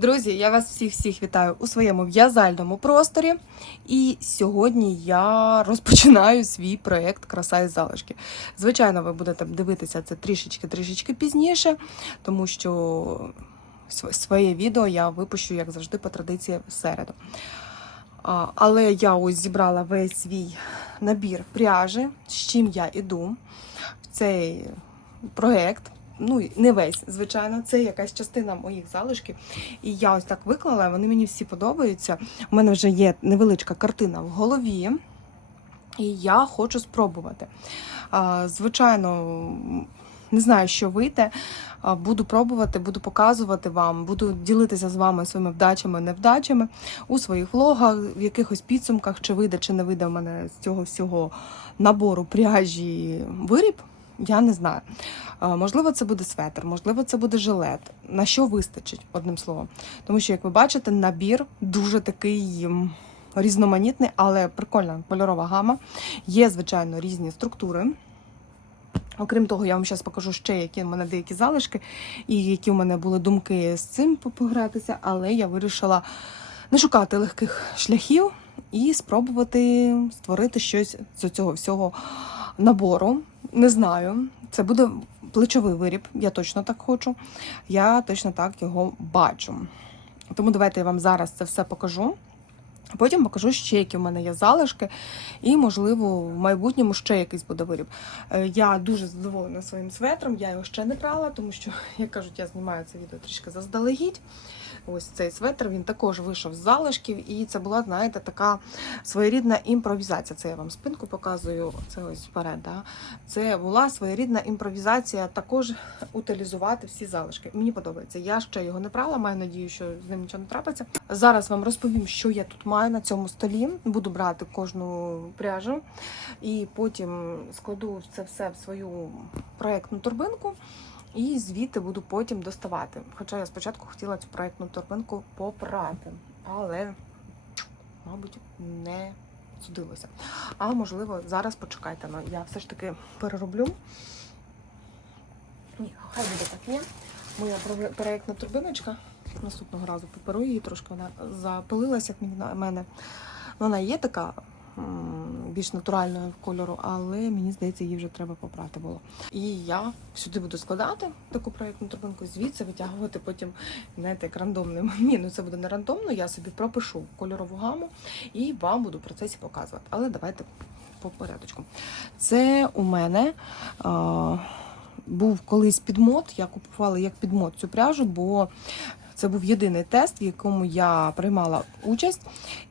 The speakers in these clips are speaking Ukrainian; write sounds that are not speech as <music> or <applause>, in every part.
Друзі, я вас всіх всіх вітаю у своєму в'язальному просторі. І сьогодні я <laughs> розпочинаю свій проєкт Краса із залишки. Звичайно, ви будете дивитися це трішечки-трішечки пізніше, тому що своє відео я випущу, як завжди, по традиції в середу. Але я ось зібрала весь свій набір пряжі, з чим я іду в цей проєкт. Ну, не весь, звичайно, це якась частина моїх залишків. І я ось так виклала, вони мені всі подобаються. У мене вже є невеличка картина в голові, і я хочу спробувати. Звичайно, не знаю, що вийде. Буду пробувати, буду показувати вам, буду ділитися з вами своїми вдачами, невдачами у своїх влогах, в якихось підсумках, чи вийде, чи не вийде в мене з цього всього набору пряжі виріб. Я не знаю. Можливо, це буде светр, можливо, це буде жилет. На що вистачить, одним словом. Тому що, як ви бачите, набір дуже такий різноманітний, але прикольна кольорова гама. Є, звичайно, різні структури. Окрім того, я вам зараз покажу ще, які в мене деякі залишки, і які в мене були думки з цим погратися, але я вирішила не шукати легких шляхів і спробувати створити щось з цього всього набору. Не знаю, це буде плечовий виріб, я точно так хочу. Я точно так його бачу. Тому давайте я вам зараз це все покажу. Потім покажу ще, які в мене є залишки, і, можливо, в майбутньому ще якийсь буде виріб. Е, Я дуже задоволена своїм светром, я його ще не прала, тому що, <laughs> як кажуть, я знімаю це відео трішки заздалегідь. Ось цей светр він також вийшов з залишків, і це була, знаєте, така своєрідна імпровізація. Це я вам спинку показую. Це ось вперед. Да? Це була своєрідна імпровізація, також утилізувати всі залишки. Мені подобається. Я ще його не прала, маю надію, що з ним нічого не трапиться. Зараз вам розповім, що я тут маю на цьому столі. Буду брати кожну пряжу і потім складу це все в свою проєктну торбинку. І звідти буду потім доставати. Хоча я спочатку хотіла цю проєктну торбинку попрати, але, мабуть, не судилося. А можливо, зараз почекайте. ну, Я все ж таки перероблю. Ні, хай буде так, ні. Моя проєктна турбиночка. Наступного разу поперу її трошки вона запилилася, як на мене. Вона є така більш натурального кольору, але мені здається, її вже треба попрати було. І я сюди буду складати таку проєктну турбинку, звідси витягувати потім, знаєте, як рандомним. <laughs> Ні, ну це буде не рандомно, я собі пропишу кольорову гаму і вам буду в процесі показувати. Але давайте по порядочку. Це у мене. А, був колись підмот, я купувала як підмот цю пряжу, бо це був єдиний тест, в якому я приймала участь.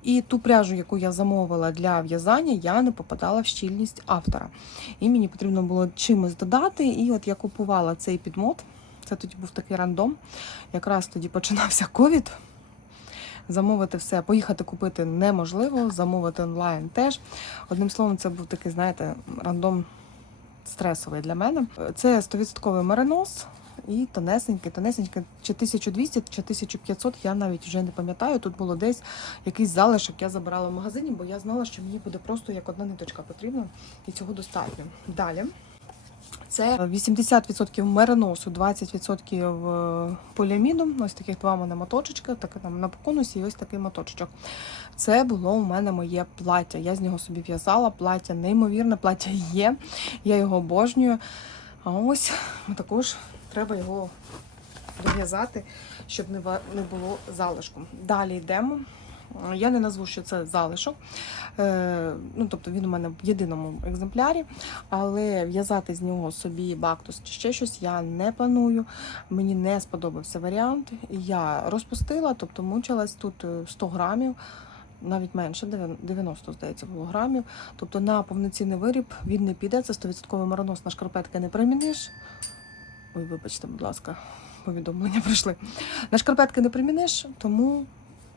І ту пряжу, яку я замовила для в'язання, я не попадала в щільність автора. І мені потрібно було чимось додати. І от я купувала цей підмот. Це тоді був такий рандом. Якраз тоді починався ковід. Замовити все, поїхати купити неможливо, замовити онлайн теж. Одним словом, це був такий, знаєте, рандом стресовий для мене. Це 100% меринос і тонесенький, тонесенький, чи 1200, чи 1500, я навіть вже не пам'ятаю. Тут було десь якийсь залишок, я забирала в магазині, бо я знала, що мені буде просто як одна ниточка потрібна, і цього достатньо. Далі. Це 80% мериносу, 20% поліаміду. Ось таких два мене моточечка, таке там на конусі і ось такий моточечок. Це було у мене моє плаття. Я з нього собі в'язала. Плаття неймовірне, плаття є. Я його обожнюю. А ось також треба його дов'язати, щоб не було залишку. Далі йдемо. Я не назву, що це залишок. Е, ну, тобто він у мене в єдиному екземплярі, але в'язати з нього собі бактус чи ще щось я не планую. Мені не сподобався варіант. Я розпустила, тобто мучилась тут е, 100 грамів. Навіть менше, 90, здається, було грамів. Тобто на повноцінний виріб він не піде. Це 100% маронос на шкарпетки не приміниш. Ой, вибачте, будь ласка, повідомлення прийшли. На шкарпетки не приміниш, тому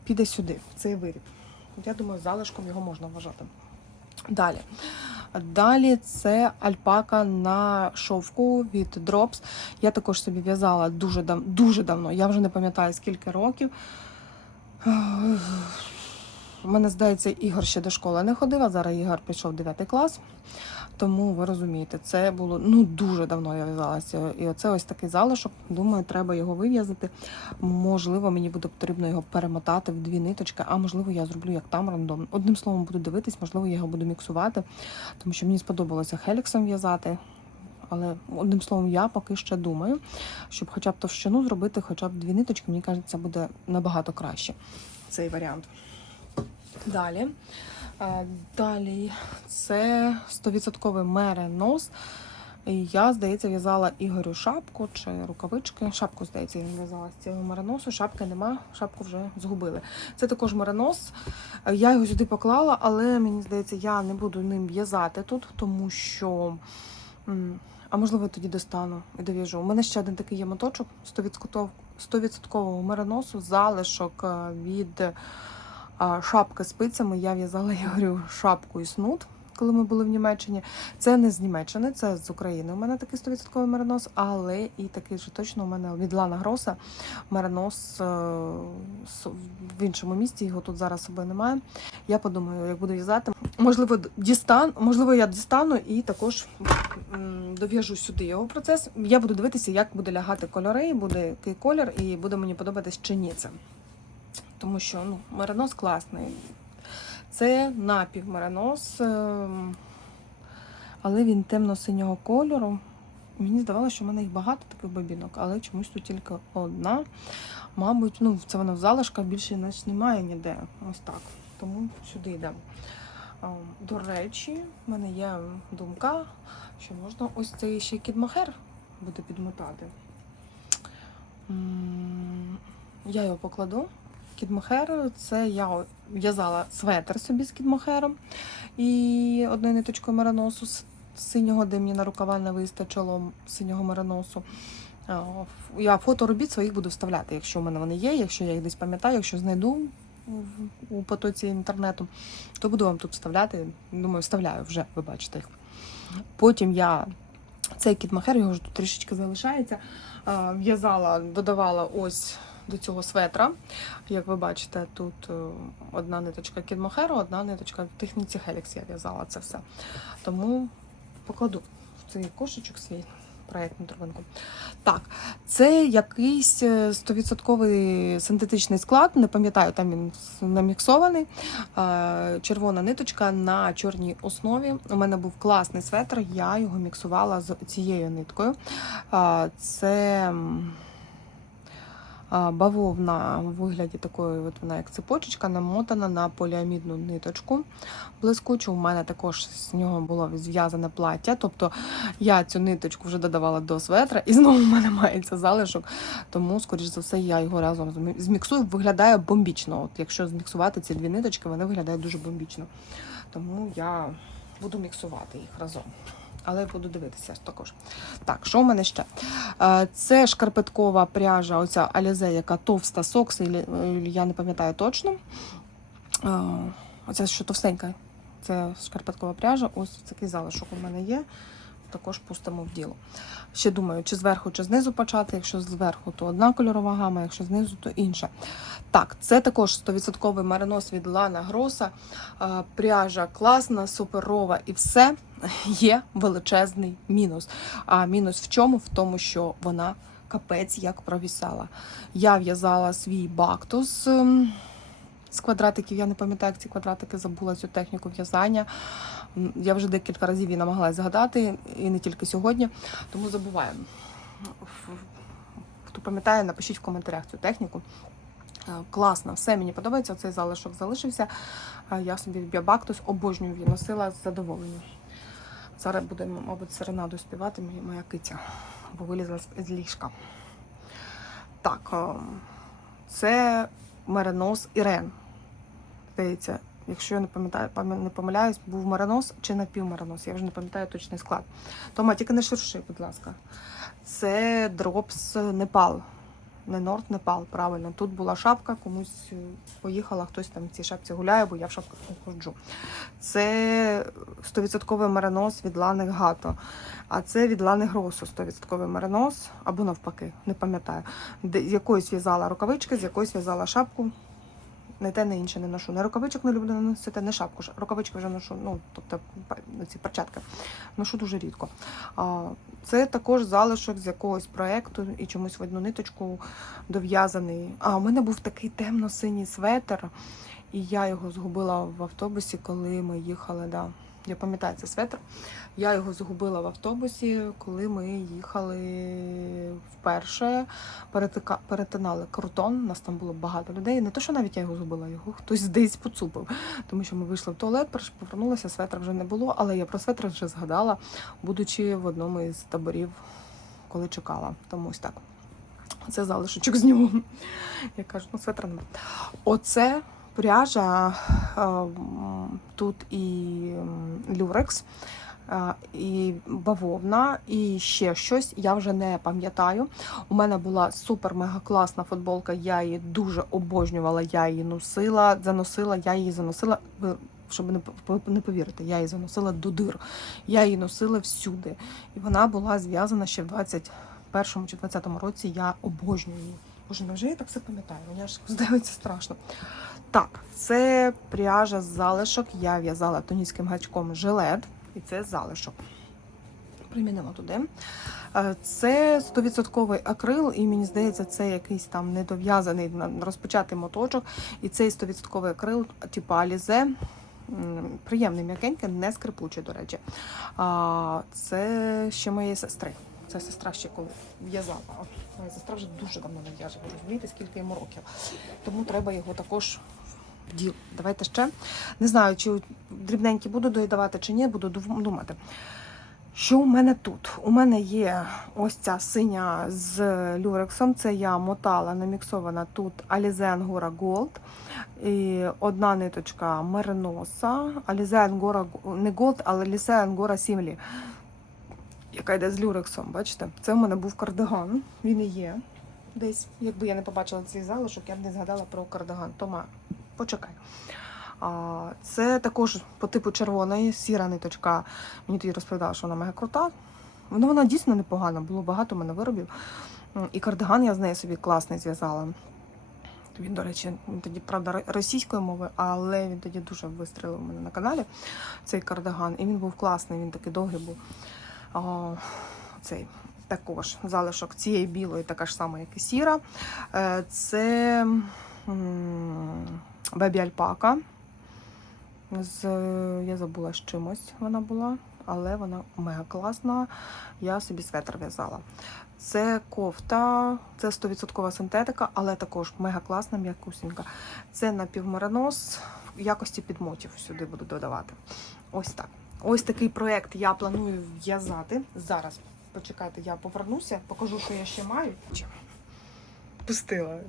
піде сюди, в цей виріб. Я думаю, залишком його можна вважати. Далі. Далі це альпака на шовку від Drops. Я також собі в'язала дуже, дав... дуже давно. Я вже не пам'ятаю скільки років. В мене здається, Ігор ще до школи не ходив, а зараз Ігор пішов 9 клас. Тому ви розумієте, це було ну дуже давно я в'язалася. І оце ось такий залишок. Думаю, треба його вив'язати. Можливо, мені буде потрібно його перемотати в дві ниточки, а можливо, я зроблю як там рандом. Одним словом, буду дивитись, можливо, я його буду міксувати, тому що мені сподобалося хеліксом в'язати. Але одним словом, я поки ще думаю, щоб хоча б товщину зробити, хоча б дві ниточки, мені кажеться, буде набагато краще цей варіант. Далі. Е, Далі це 100% меренос. І Я, здається, в'язала Ігорю шапку чи рукавички. Шапку, здається, він в'язала з цього мереносу. Шапки нема, шапку вже згубили. Це також меренос. Е, Я його сюди поклала, але мені здається, я не буду ним в'язати тут, тому що. А можливо, я тоді достану і дов'яжу. У мене ще один такий є моточок 100%, 100% мереносу, залишок е, від а, шапки спицями. Я в'язала <laughs> Ігорю шапку і снуд, коли ми були в Німеччині. Це не з Німеччини, це з України. У мене такий 100% меринос, але і такий же точно у мене від Лана Гроса меринос е, в іншому місті. Його тут зараз собою немає. Я подумаю, як буду в'язати. Можливо, дістан, можливо, я дістану і також дов'яжу сюди його процес. Я буду дивитися, як буде лягати кольори, буде який колір, і буде мені подобатись чи ні це тому що ну, меринос класний. Це напівмеринос, ем, але він темно-синього кольору. Мені здавалося, що в мене їх багато таких бобінок, але чомусь тут тільки одна. Мабуть, ну, це вона в залишках більше значить, немає ніде. Ось так. Тому сюди йдемо. Ем, До речі, в мене є думка, що можна ось цей ще кідмахер буде підмотати. Я його покладу. Кідмохер це я в'язала светр собі з кідмохером і одною ниточкою мериносу з синього, де мені на рукава не вистачило синього ф- Я фото робіт своїх буду вставляти, якщо в мене вони є, якщо я їх десь пам'ятаю, якщо знайду у потоці інтернету, то буду вам тут вставляти. Думаю, вставляю вже, ви бачите їх. Потім я цей кідмахер, його ж тут трішечки залишається. В'язала, додавала ось до цього светра. Як ви бачите, тут е, одна ниточка кідмохеру, одна ниточка техніці Helix я в'язала це все. Тому покладу в цей кошечок свій проєктну торбинку. Так, це якийсь е, 100% синтетичний склад, не пам'ятаю, там він наміксований. Е, Червона ниточка на чорній основі. У мене був класний светр, я його міксувала з цією ниткою. Е, Це. Бавовна в вигляді такої, от вона як цепочечка, намотана на поліамідну ниточку блискучу. У мене також з нього було зв'язане плаття. Тобто я цю ниточку вже додавала до светра, і знову в мене мається залишок. Тому, скоріш за все, я його разом зміксую. Виглядає бомбічно. От якщо зміксувати ці дві ниточки, вони виглядають дуже бомбічно. Тому я буду міксувати їх разом. Але буду дивитися також. Так, що в мене ще? Е, Це шкарпеткова пряжа, оця Алізе, яка товста сокс, е, я не пам'ятаю точно. Е, Оця що товстенька. Це шкарпеткова пряжа. Ось такий залишок у мене є. Також пустимо в діло. Ще думаю, чи зверху, чи знизу почати. Якщо зверху, то одна кольорова гама, якщо знизу, то інша. Так, це також 100% маринос від Лана Гроса. Е, Пряжа класна, суперова і все. <laughs> Є величезний мінус. А мінус в чому? В тому, що вона капець як провісала. Я в'язала свій бактус ем, з квадратиків. Я не пам'ятаю, як ці квадратики забула цю техніку в'язання. Я вже декілька разів її намагалась згадати, і не тільки сьогодні, тому забуваємо. Хто пам'ятає, напишіть в коментарях цю техніку. Е, Класно, все мені подобається. Цей залишок залишився. Е, Я собі в біобактус обожнюю її носила з задоволенням. Зараз буде, мабуть, серенаду співати моя- киця, бо вилізла з- ліжка. Так, е, це меринос Ірен. Здається, якщо я не пам'ятаю, не помиляюсь, був меринос чи напівмеринос, я вже не пам'ятаю точний склад. Тома, тільки не шурши, будь ласка. Це дропс Непал. Не Норд Непал, правильно. Тут була шапка, комусь е, поїхала, хтось там в цій шапці гуляє, бо я в шапках не ходжу. Це 100% меринос від Лани Гато. А це від Лани Гросу 100% меринос, або навпаки, не пам'ятаю. З якоїсь в'язала рукавички, з якоїсь в'язала шапку. Не те, не інше не ношу. Не рукавичок не люблю носити, не шапку. Рукавички вже ношу, ну, тобто па- ці перчатки. Ношу дуже рідко. А, це також залишок з якогось проєкту і чомусь в одну ниточку дов'язаний. А у мене був такий темно-синій светр, і я його згубила в автобусі, коли ми їхали. Да. Я пам'ятаю цей светр. Я його згубила в автобусі, коли ми їхали вперше. Перетика... Перетинали кордон. Нас там було багато людей. Не то, що навіть я його згубила, його хтось десь поцупив. Тому що ми вийшли в туалет, повернулися, светра вже не було, але я про светр вже згадала, будучи в одному із таборів, коли чекала. Тому ось так. Це залишочок з нього. Я кажу, ну светра нема. Оце пряжа тут і люрекс, і бавовна, і ще щось. Я вже не пам'ятаю. У мене була супер мега класна футболка. Я її дуже обожнювала. Я її носила, заносила, я її заносила. Щоб не повірити, я її заносила до дир. Я її носила всюди. І вона була зв'язана ще в 21-му чи 20-му році. Я обожнюю її. Боже, невже я так все пам'ятаю? Мені аж здається страшно. Так, це пряжа з залишок. Я в'язала тонійським гачком жилет, і це залишок. Примінила туди. Е, Це 100% акрил, і мені здається, це якийсь там недов'язаний розпочатий моточок. І цей 100% акрил, типу Алізе. Приємний, м'якенький, не скрипучий, до речі. Це ще моєї сестри. Це сестра ще коли в'язала. Моя сестра вже дуже давно ви розумієте, скільки йому років. Тому треба його також в діл. Давайте ще. Не знаю, чи дрібненькі буду доїдавати, чи ні, буду думати. Що у мене тут? У мене є ось ця синя з люрексом. Це я мотала, наміксована тут Alize Angora Gold. І одна ниточка Мериноса. Alize Angora не Gold, але Alize Angora Simli, яка йде з люрексом. Бачите? Це в мене був кардиган. Він і є. Десь, якби я не побачила цей залишок, я б не згадала про кардиган. Тома, почекай. А, Це також по типу червоної, сіра ниточка. Мені тоді розповідала, що вона мега крута. Вона, вона дійсно непогана, було багато в мене виробів. І кардиган я з нею собі класний зв'язала. Він, до речі, він тоді, правда, ро- російської мови, але він тоді дуже вистрілив у мене на каналі цей кардиган. І він був класний, він такий довгий був. Цей також залишок цієї білої, така ж сама, як і сіра. Е, Це бебі альпака. З, я забула з чимось вона була, але вона мега класна. Я собі светр в'язала. Це кофта, це 100% синтетика, але також мега класна, м'якусінька. Це напівмаранос в якості підмотів сюди буду додавати. Ось так. Ось такий проект я планую в'язати. Зараз почекайте, я повернуся, покажу, що я ще маю. Пустила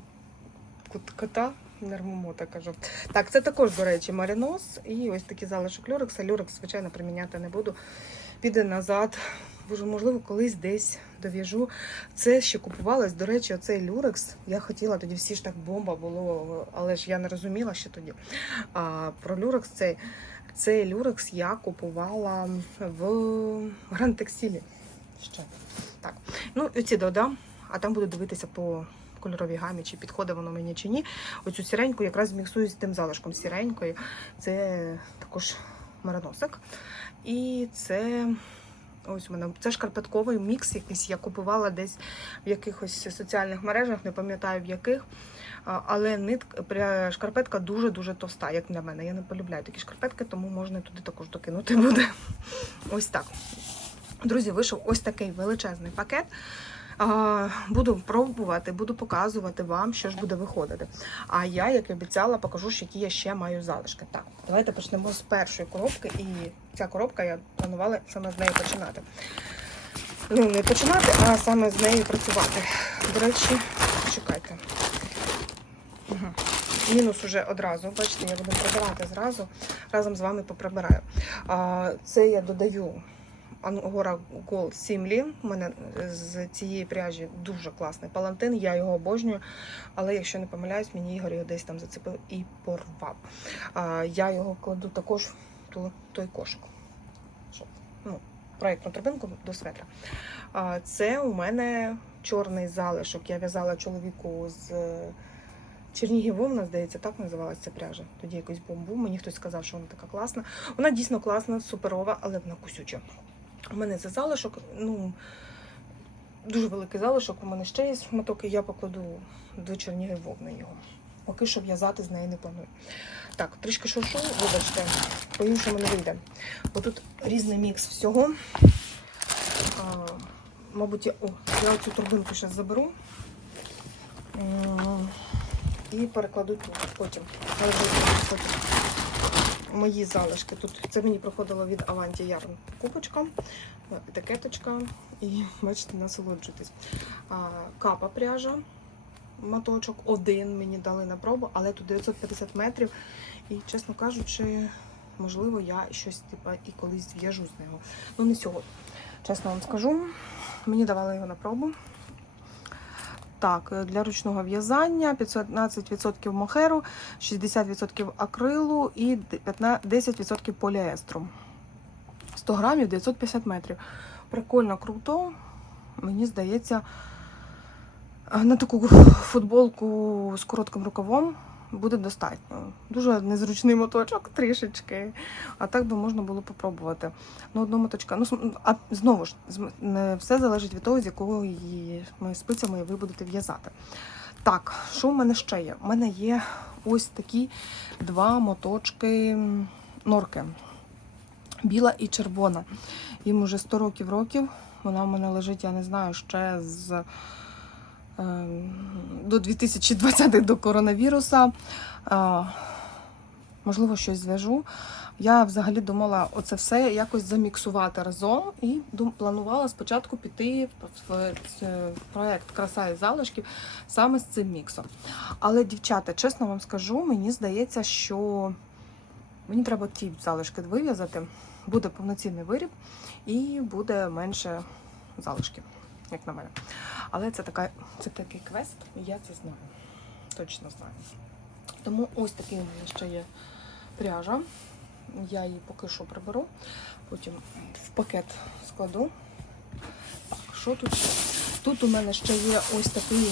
кота нермомота кажу. Так, це також, до речі, маринос і ось такий залишок люрекса. Люрекс, звичайно, приміняти не буду. Піде назад. Боже, можливо, колись десь дов'яжу. Це ще купувалось. До речі, оцей люрекс. Я хотіла тоді всі ж так бомба було, але ж я не розуміла ще тоді. А про люрекс цей. Цей люрекс я купувала в Гранд Текстилі. Ще. Так. Ну, і додам, а там буду дивитися по кольоровій гамі, чи підходить воно мені чи ні. Оцю сіреньку якраз міксую з тим залишком сіренькою. Це також мараносик. І це ось у мене це шкарпетковий мікс якийсь. Я купувала десь в якихось соціальних мережах, не пам'ятаю в яких. Але нитка, шкарпетка дуже-дуже товста, як для мене. Я не полюбляю такі шкарпетки, тому можна туди також докинути буде. <laughs> Ось так. Друзі, вийшов ось такий величезний пакет. Буду пробувати, буду показувати вам, що ж буде виходити. А я, як і обіцяла, покажу, які я ще маю залишки. Так, давайте почнемо з першої коробки. І ця коробка я планувала саме з неї починати. Ну, не починати, а саме з нею працювати. До речі, чекайте. Мінус уже одразу. Бачите, я буду продавати зразу, разом з вами поприбираю. Це я додаю Angora Gold Simli. У мене з цієї пряжі дуже класний палантин, я його обожнюю. Але якщо не помиляюсь, мені Ігор його десь там зацепив і порвав. Я його кладу також в той кошик. Щоб, ну, проєктну торбинку до светра. Це у мене чорний залишок. Я в'язала чоловіку з Чернігів вовна, здається, так називалася пряжа. Тоді якийсь бомбу. Мені хтось сказав, що вона така класна. Вона дійсно класна, суперова, але вона кусюча. У мене це залишок, ну дуже великий залишок. У мене ще є шматок, і я покладу до Чернігів вовни його. Поки що в'язати з неї не планую. Так, трішки шуршу, вибачте, по-іншому не вийде. Бо тут різний мікс всього. А, мабуть, я, о, я цю турбинку зараз заберу. І перекладу тут потім. Потім. Мої залишки. Тут це мені проходило від Avanti Yarn купочка, етикеточка і бачите, насолоджуйтесь. Капа пряжа, моточок, один мені дали на пробу, але тут 950 метрів. І, чесно кажучи, можливо, я щось типа і колись зв'яжу з нього. Ну, не сьогодні. Чесно вам скажу. Мені давали його на пробу. Так, е, для ручного в'язання 15% мохеру, 60% акрилу і 10% поліестру. 100 грамів 950 метрів. Прикольно, круто. Мені здається, е, на таку футболку з коротким рукавом буде достатньо. Дуже незручний моточок <laughs> трішечки. А так би можна було попробувати. Ну, одного моточка. Ну, а знову ж, все залежить від того, з якого її ми спицями ви будете в'язати. Так, що в мене ще є? У мене є ось такі два моточки норки. Біла і червона. Їм уже 100 років років. Вона в мене лежить, я не знаю, ще з до 2020 до коронавіруса. Е, можливо, щось зв'яжу. Я взагалі думала оце все якось заміксувати разом і планувала спочатку піти в, в Краса і залишків саме з цим міксом. Але, дівчата, чесно вам скажу, мені здається, що мені треба ті залишки вив'язати, буде повноцінний виріб і буде менше залишків, як на мене. Але це, така, це такий квест, і я це знаю. Точно знаю. Тому ось такий у мене ще є пряжа. Я її поки що приберу, потім в пакет складу. Так, що тут ще? Тут у мене ще є ось такий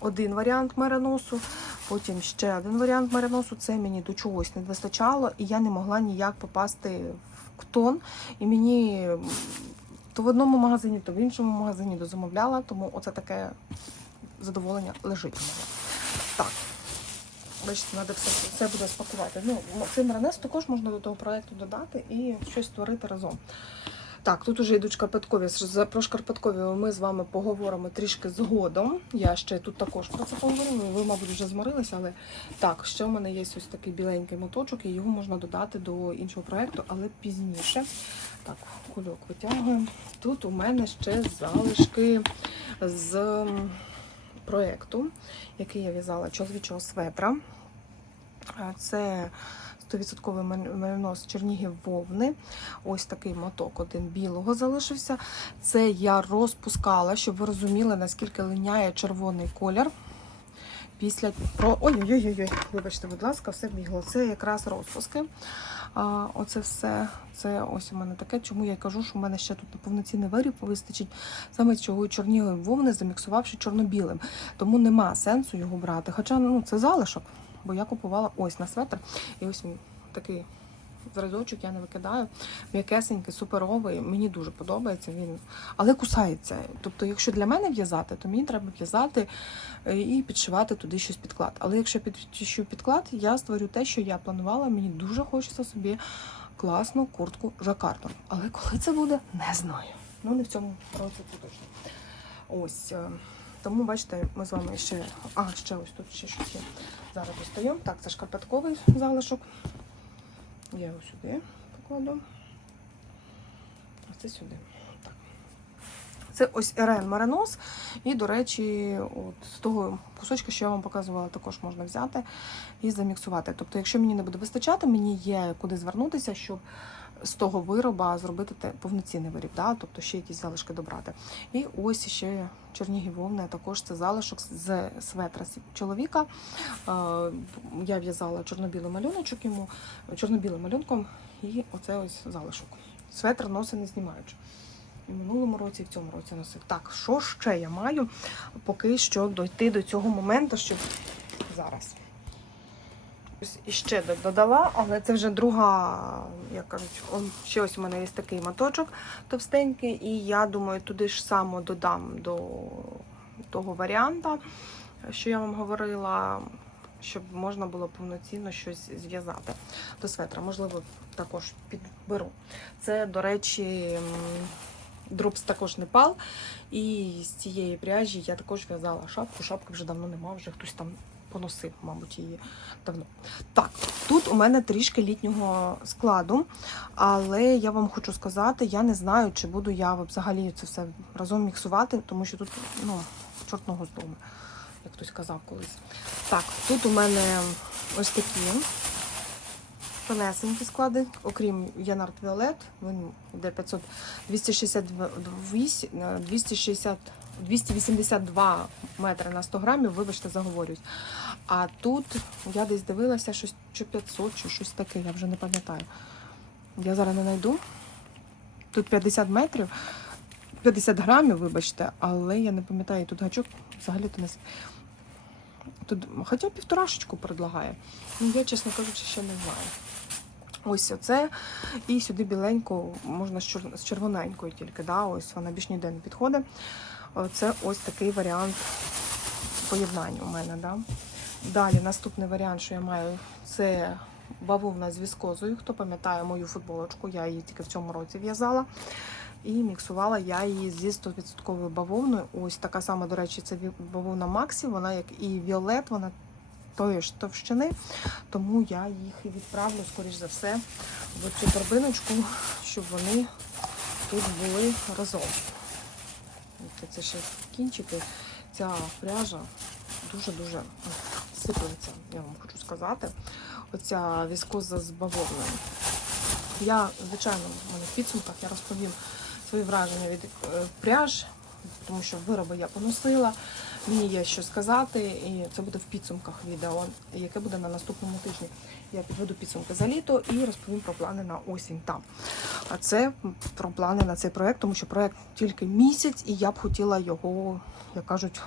один варіант мериносу, потім ще один варіант мериносу. Це мені до чогось не вистачало, і я не могла ніяк попасти в тон. І мені то в одному магазині, то в іншому магазині дозамовляла, тому оце таке задоволення лежить у мене. Так. Бачите, треба все, все буде спакувати. Ну, м- цей маронез також можна до того проєкту додати і щось створити разом. Так, тут уже йдуть шкарпеткові. Про шкарпеткові ми з вами поговоримо трішки згодом. Я ще тут також про це поговорю. Ну, Ви, мабуть, вже зморилися, але так, ще в мене є ось такий біленький моточок, і його можна додати до іншого проєкту, але пізніше. Так, кульок витягуємо. Тут у мене ще залишки з проєкту, який я в'язала чоловічого светра. Це 100% мен- меринос Чернігів вовни. Ось такий моток один білого залишився. Це я розпускала, щоб ви розуміли, наскільки линяє червоний колір. Після про ой-ой-ой, вибачте, будь ласка, все бігло. Це якраз розпуски. А, оце все. Це ось у мене таке. Чому я кажу, що в мене ще тут повноцінний виріб вистачить саме цього чорнілої вовни, заміксувавши чорно-білим. Тому нема сенсу його брати. Хоча ну, це залишок, бо я купувала ось на светр. І ось він такий зразочок я не викидаю. М'якесенький, суперовий. Мені дуже подобається він. Але кусається. Тобто, якщо для мене в'язати, то мені треба в'язати е, і підшивати туди щось підклад. Але якщо я підшию підклад, я створю те, що я планувала. Мені дуже хочеться собі класну куртку жакартом. Але коли це буде, не знаю. Ну не в цьому році це точно. Ось. е, Тому бачите, ми з вами ще. А, ще ось тут ще щось є. Зараз достаємо. Так, це шкарпетковий залишок. Я його сюди покладу. А це сюди. Це ось Ерен Маринос. І, до речі, от з того кусочка, що я вам показувала, також можна взяти і заміксувати. Тобто, якщо мені не буде вистачати, мені є куди звернутися, щоб з того вироба зробити те повноцінний виріб, да? тобто ще якісь залишки добрати. І ось ще Чернігівовна, також це залишок з светра чоловіка. Е, Я в'язала чорно-білий малюночок йому, чорно-білим малюнком, і оце ось залишок. Светр носи не знімаючи. І в минулому році, і в цьому році носив. Так, що ще я маю? Поки що дойти до цього моменту, щоб зараз. Іще додала, але це вже друга, як кажуть, ще ось у мене є такий моточок товстенький, і я думаю, туди ж само додам до того варіанта, що я вам говорила, щоб можна було повноцінно щось зв'язати до светра. Можливо, також підберу. Це, до речі, дропс також Непал. І з цієї пряжі я також в'язала шапку. Шапки вже давно нема, вже хтось там поносив, мабуть, її давно. Так, тут у мене трішки літнього складу, але я вам хочу сказати, я не знаю, чи буду я взагалі це все разом міксувати, тому що тут ну, чортного з дому, як хтось казав колись. Так, тут у мене ось такі тонесенькі склади, окрім Янарт Віолет, він йде 500, 268, е, 260, 282 метри на 100 грамів, вибачте, заговорюсь. А тут я десь дивилася щось чи 500, чи щось таке, я вже не пам'ятаю. Я зараз не знайду. Тут 50 метрів, 50 грамів, вибачте, але я не пам'ятаю, тут гачок взагалі-то не. Тут, хоча півторашечку предлагає. Ну, я, чесно кажучи, ще не знаю. Ось оце. І сюди біленьку можна з червоненькою тільки. Да? Ось вона більш ніде не підходить. Це ось такий варіант поєднання у мене. Да? Далі наступний варіант, що я маю, це бавовна з віскозою. Хто пам'ятає мою футболочку, я її тільки в цьому році в'язала. І міксувала я її зі 100% бавовною. Ось така сама, до речі, це бавовна Максі, вона як і Віолет, вона тої ж товщини, тому я їх відправлю, скоріш за все, в цю торбиночку, щоб вони тут були разом. От Це ще кінчики. Ця пряжа дуже-дуже сиплеться, я вам хочу сказати. Оця віскоза з бавовною. Я, звичайно, в мене в підсумках я розповім свої враження від е, пряж, тому що вироби я поносила. Мені є що сказати, і це буде в підсумках відео, яке буде на наступному тижні. Я підведу підсумки за літо і розповім про плани на осінь там. А це про плани на цей проект, тому що проект тільки місяць, і я б хотіла його, як кажуть,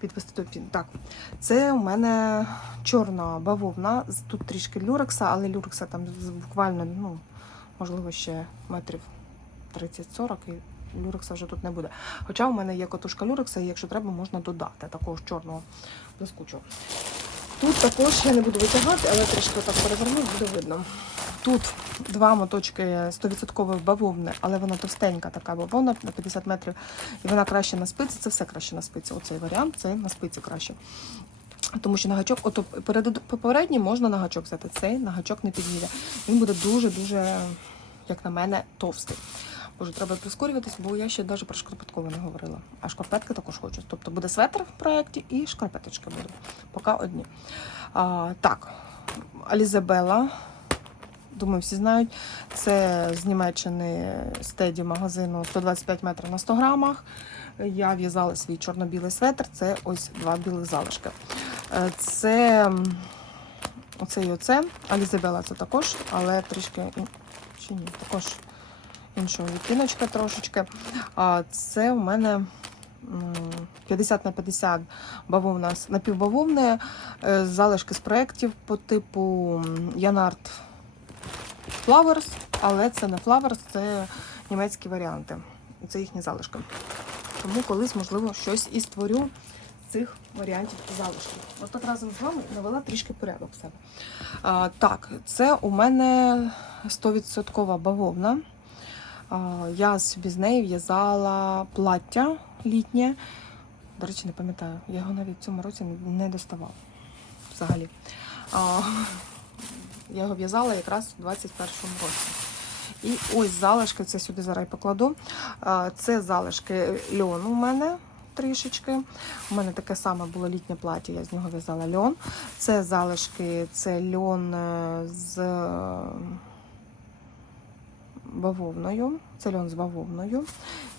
підвести до. Так, це у мене чорна бавовна. Тут трішки люрекса, але люрекса там буквально, ну, можливо, ще метрів 30-40 і люрекса вже тут не буде. Хоча у мене є котушка люрекса, і якщо треба, можна додати такого чорного блискучого. Тут також я не буду витягати, але трішки так переверну, буде видно. Тут два моточки 100% бавовни, але вона товстенька така бавовна на 50 метрів. І вона краще на спиці. Це все краще на спиці. Оцей варіант це на спиці краще. Тому що на гачок, перед попередній можна на гачок взяти. Цей на гачок не підійде. Він буде дуже-дуже, як на мене, товстий. Боже, треба прискорюватись, бо я ще навіть про шкарпеткову не говорила. А шкарпетки також хочу. Тобто буде светр в проєкті і шкарпеточки будуть. Поки одні. А, так, Алізабела. Думаю, всі знають. Це з Німеччини стеді магазину 125 метрів на 100 грамах. Я в'язала свій чорно-білий светр. Це ось два білих залишки. Е, Це оце і оце. Алізабела це також, але трішки чи ні, також іншого відтіночка трошечки. Це у мене 50 на 50 бавовна напівбавовне, залишки з проєктів по типу Янарт Flowers, але це не Flowers, це німецькі варіанти. Це їхні залишки. Тому колись, можливо, щось і створю з цих варіантів залишків. От так разом з вами навела трішки порядок себе. А, так, це у мене 100% бавовна. Я собі з неї в'язала плаття літнє. До речі, не пам'ятаю, я його навіть в цьому році не доставала взагалі. Я його в'язала якраз у 21-му році. І ось залишки, це сюди зараз покладу. Це залишки льону у мене трішечки. У мене таке саме було літнє плаття, я з нього в'язала льон. Це залишки, це льон е, з бавовною. Це льон з бавовною.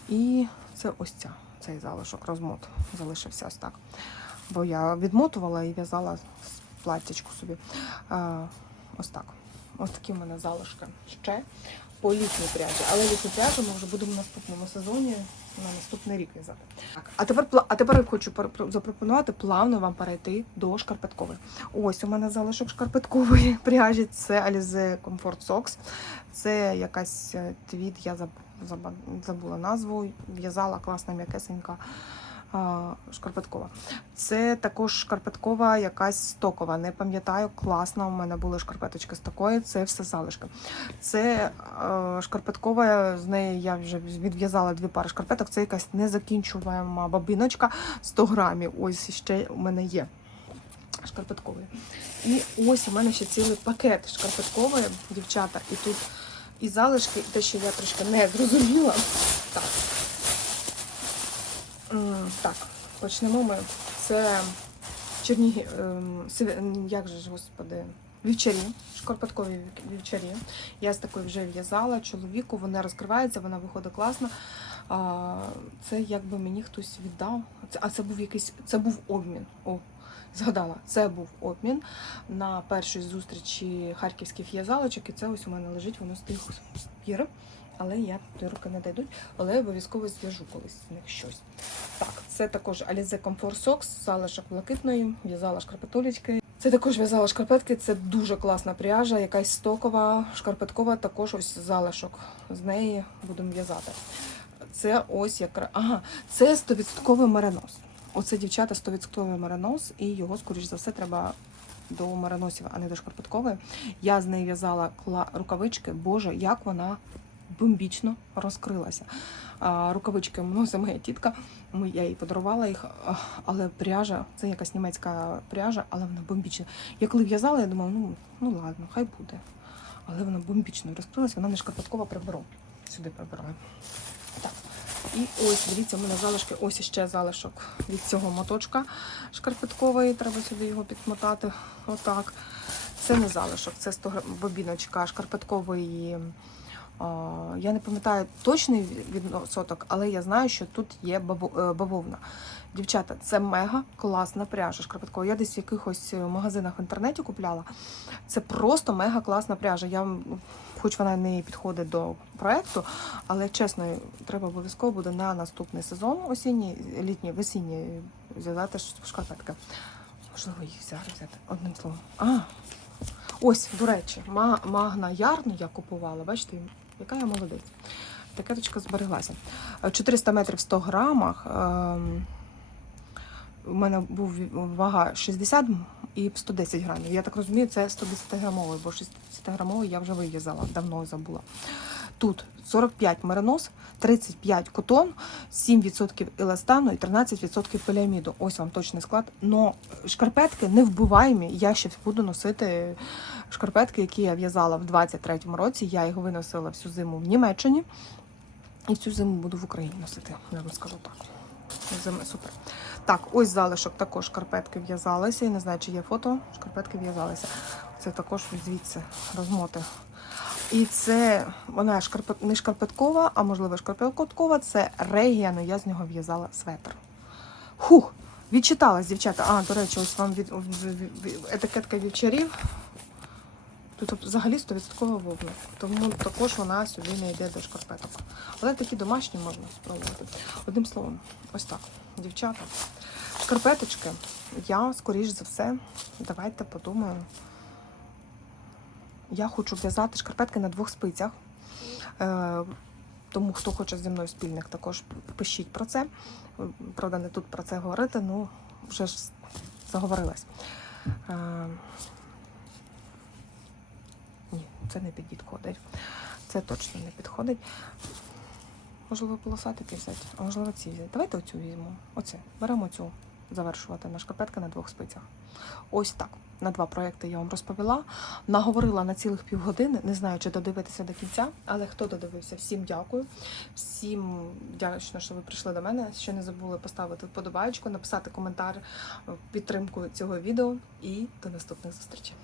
І це ось ця, цей залишок, розмот залишився ось так. Бо я відмотувала і в'язала платтячку собі. А, ось так. Ось такі в мене залишки ще. по літній пряжі. Але літню пряжу ми вже будемо в наступному сезоні на наступний рік в'язати. Так, а тепер а тепер я хочу запропонувати плавно вам перейти до шкарпеткової. Ось у мене залишок шкарпеткової <laughs> пряжі. Це Alize Comfort Socks. Це якась е, твіт, я забула назву. В'язала класна м'якесенька шкарпеткова. Це також шкарпеткова, якась стокова. Не пам'ятаю, класна. У мене були шкарпеточки з такої. Це все залишки. Це е, шкарпеткова. З неї я вже відв'язала дві пари шкарпеток. Це якась незакінчуваема бабиночка 100 грамів. Ось ще у мене є шкарпеткової. І ось у мене ще цілий пакет шкарпеткової, дівчата. І тут і залишки, і те, що я трошки не зрозуміла. Так. Так, почнемо ми. Це Черніги, ем, як же ж, господи, вівчарі, шкарпеткові вів- вівчарі. Я з такої вже в'язала чоловіку, вона розкривається, вона виходить класно. Це якби мені хтось віддав. А це був якийсь, це був обмін. О, згадала, це був обмін на першій зустрічі харківських в'язалочок, і це ось у мене лежить, воно з тих пір. Але я туди руки не дійдуть, але я обов'язково зв'яжу колись з них щось. Так, це також Alize Comfort Socks, залишок блакитної, в'язала шкарпетулечки. Це також в'язала шкарпетки, це дуже класна пряжа, якась стокова, шкарпеткова, також ось залишок. З неї будемо в'язати. Це ось як. Ага, це 100% меринос. Оце дівчата 100% меринос, і його, скоріш за все, треба до мериносів, а не до шкарпеткової. Я з неї в'язала рукавички. Боже, як вона бомбічно розкрилася. Рукавички носить моя тітка. Я їй подарувала їх, але пряжа, це якась німецька пряжа, але вона бомбічна. Я коли в'язала, я думала, ну, ну ладно, хай буде. Але вона бомбічно розкрилася, вона не шкарпеткова приберу. Сюди прибираю. Так. І ось, дивіться, у мене залишки, ось іще залишок від цього моточка шкарпеткової. Треба сюди його підмотати. Отак. Це не залишок, це 100 грам- бобіночка шкарпеткової. Я не пам'ятаю точний відсоток, але я знаю, що тут є е, бавовна. Дівчата, це мега класна пряжа шкарпеткова. Я десь в якихось е, магазинах в інтернеті купляла. Це просто мега класна пряжа. Я, хоч вона не підходить до проекту, але чесно, треба обов'язково буде на наступний сезон, осінній, літній, весінній, зв'язати шкарпетки. Можливо, їх зараз взяти одним словом. А, ось, до речі, ма- магна ярну я купувала. Бачите, яка я молодець. Такеточка збереглася. Е, 400 метрів в 100 грамах. ем, У мене був вага 60 і 110 грамів. Я так розумію, це 110 грамовий, бо 60 грамовий я вже вив'язала, давно забула. Тут 45 меринос, 35 котон, 7% еластану і 13% поліаміду. Ось вам точний склад. Но шкарпетки не вбиваємі. Я ще буду носити шкарпетки, які я в'язала в 23-му році. Я їх виносила всю зиму в Німеччині. І цю зиму буду в Україні носити. Я вам скажу так. Зими супер. Так, ось залишок також шкарпетки в'язалися. Я не знаю, чи є фото. Шкарпетки в'язалися. Це також звідси розмоти. І це вона шкарпет, не шкарпеткова, а можливо шкарпеткова. Це регіано. Я з нього в'язала светр. Хух! Відчиталась, дівчата. А, до речі, ось вам від, етикетка вівчарів. Тут взагалі 100% вовна. Тому також вона сюди не йде до шкарпеток. Але такі домашні можна спробувати. Одним словом, ось так, дівчата. Шкарпеточки, я, скоріш за все, давайте подумаю. Я хочу в'язати шкарпетки на двох спицях. Е, тому хто хоче зі мною спільник, також пишіть про це. Правда, не тут про це говорити, ну вже ж заговорилась. Е, ні, це не підходить. Це точно не підходить. Можливо, полосатики взяти, а можливо, ці взяти. Давайте оцю візьмемо. Оце. Беремо цю завершувати на шкарпетки на двох спицях. Ось так. На два проекти я вам розповіла. Наговорила на цілих півгодини. Не знаю, чи додивитися до кінця, але хто додивився, всім дякую. Всім вдячна, що ви прийшли до мене. Ще не забули поставити вподобайку, написати коментар підтримку цього відео. І до наступних зустрічей.